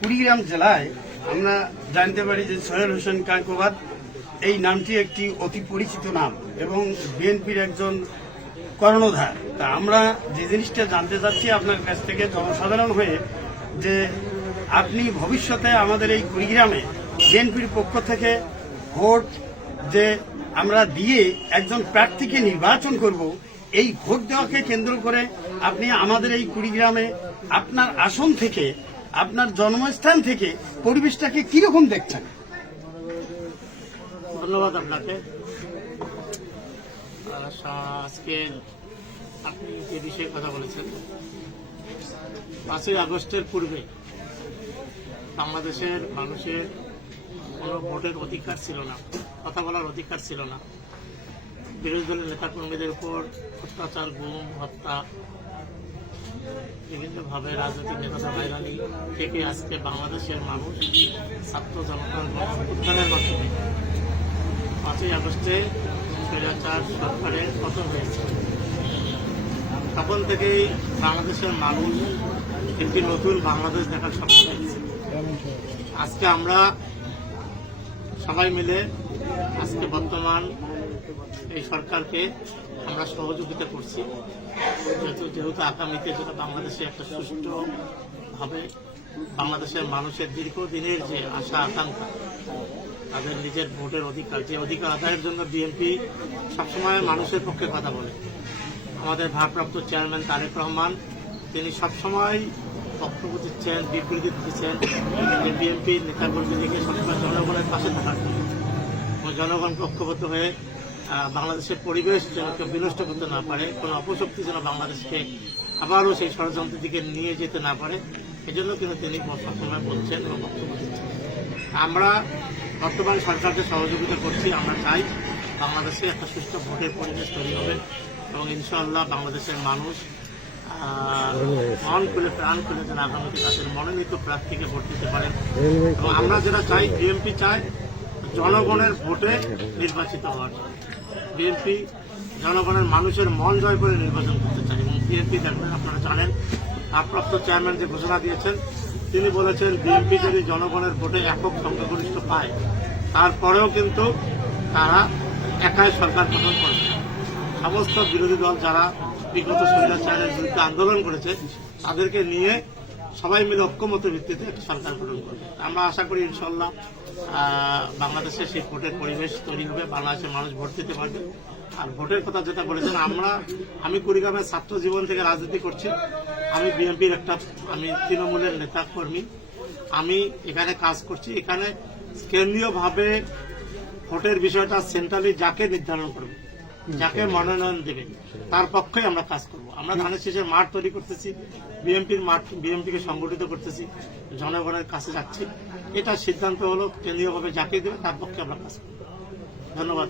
কুড়িগ্রাম জেলায় আমরা জানতে পারি যে সোহেল হোসেন কায়কোবাদ এই নামটি একটি অতি পরিচিত নাম এবং বিএনপির একজন কর্ণধার। তা আমরা যে জিনিসটা জানতে চাচ্ছি আপনার কাছ থেকে জনসাধারণ হয়ে, যে আপনি ভবিষ্যতে আমাদের এই কুড়িগ্রামে বিএনপির পক্ষ থেকে ভোট যে আমরা দিয়ে একজন প্রার্থীকে নির্বাচন করব, এই ভোট দেওয়াকে কেন্দ্র করে আপনি আমাদের এই কুড়িগ্রামে আপনার আসন থেকে, আপনার জন্মস্থান থেকে পরিবেশটাকে কিরকম দেখছেন? ধন্যবাদ আপনাকে। আজকে আপনি যে বিষয়ে কথা বলেছেন, 5ই আগস্টের পূর্বে বাংলাদেশের মানুষের কোনো ভোটের অধিকার ছিল না, কথা বলার অধিকার ছিল না। বিরোধী দলের নেতাকর্মীদের উপর অত্যাচার, গুম, হত্যা, বিভিন্নভাবে রাজনৈতিক নেতা হয়রানি থেকে আজকে বাংলাদেশের মানুষ ছাত্র জনতার উত্থানের মাধ্যমে 5ই আগস্টে স্বৈরাচার সরকারের পতন হয়েছে। তখন থেকেই বাংলাদেশের মানুষ একটি নতুন বাংলাদেশ দেখার স্বপ্ন দেখছে। আজকে আমরা সবাই মিলে আজকে বর্তমান এই সরকারকে আমরা সহযোগিতা করছি, যেহেতু আগামীতে যেটা বাংলাদেশে একটা সুষ্ঠুভাবে বাংলাদেশের মানুষের দীর্ঘদিনের যে আশা আকাঙ্ক্ষা, তাদের নিজের ভোটের অধিকার, যে অধিকার আদায়ের জন্য বিএনপি সবসময় মানুষের পক্ষে কথা বলে। আমাদের ভারপ্রাপ্ত চেয়ারম্যান তারেক রহমান তিনি সবসময় বক্তব্য দিচ্ছেন, বিবৃতি দিচ্ছেন যে বিএনপির নেতাকর্মীদেরকে সবসময় জনগণের পাশে থাকার জন্য, জনগণকে ঐক্যবদ্ধ হয়ে বাংলাদেশের পরিবেশ যেন কেউ বিনষ্ট করতে না পারে, কোনো অপশক্তি যেন বাংলাদেশকে আবারও সেই ষড়যন্ত্রের দিকে নিয়ে যেতে না পারে, এজন্য কিন্তু তিনি সবসময় বলছেন এবং বক্তব্য দিচ্ছেন। আমরা বর্তমান সরকারকে সহযোগিতা করছি। আমরা চাই বাংলাদেশে একটা সুষ্ঠু ভোটের পরিবেশ তৈরি হবে এবং ইনশাআল্লাহ বাংলাদেশের মানুষ মন খুলে, প্রাণ খুলে যেন আগামীতে তাদের মনোনীত প্রার্থীকে ভোট দিতে পারেন। এবং আমরা যেটা চাই, বিএনপি চাই জনগণের ভোটে নির্বাচিত হওয়ার। বিএনপি জনগণের মানুষের মন জয় করে নির্বাচন করতে চায় এবং বিএনপি দেখবেন, আপনারা জানেন ভারপ্রাপ্ত চেয়ারম্যান যে ঘোষণা দিয়েছেন, তিনি বলেছেন বিএনপি যদি জনগণের ভোটে একক সংখ্যাগরিষ্ঠ পায়, তারপরেও কিন্তু তারা একাই সরকার গঠন করবে। সমস্ত বিরোধী দল যারা বিগত স্বৈরাচারের বিরুদ্ধে আন্দোলন করেছে, তাদেরকে নিয়ে সবাই মিলে ঐক্যমতের ভিত্তিতে একটা সরকার গঠন করবে। আমরা আশা করি ইনশাল্লাহ বাংলাদেশে সেই ভোটের পরিবেশ তৈরি হবে, বাংলাদেশের মানুষ ভোট দিতে পারবে। আর ভোটের কথা যেটা বলেছেন, আমি কুড়িগ্রামের ছাত্র জীবন থেকে রাজনীতি করছি। আমি বিএনপির আমি তৃণমূলের নেতা কর্মী। আমি এখানে কাজ করছি। এখানে কেন্দ্রীয়ভাবে ভোটের বিষয়টা সেন্ট্রালি যাকে নির্ধারণ করবে, যাকে মনোনয়ন দেবে, তার পক্ষেই আমরা কাজ করব। আমরা ধানের শীষের মাঠ তৈরি করতেছি, বিএনপিকে সংগঠিত করতেছি, জনগণের কাছে যাচ্ছি। এটা সিদ্ধান্ত হলো কেন্দ্রীয়ভাবে যাকে দেবে তার পক্ষে আমরা কাজ করব। ধন্যবাদ।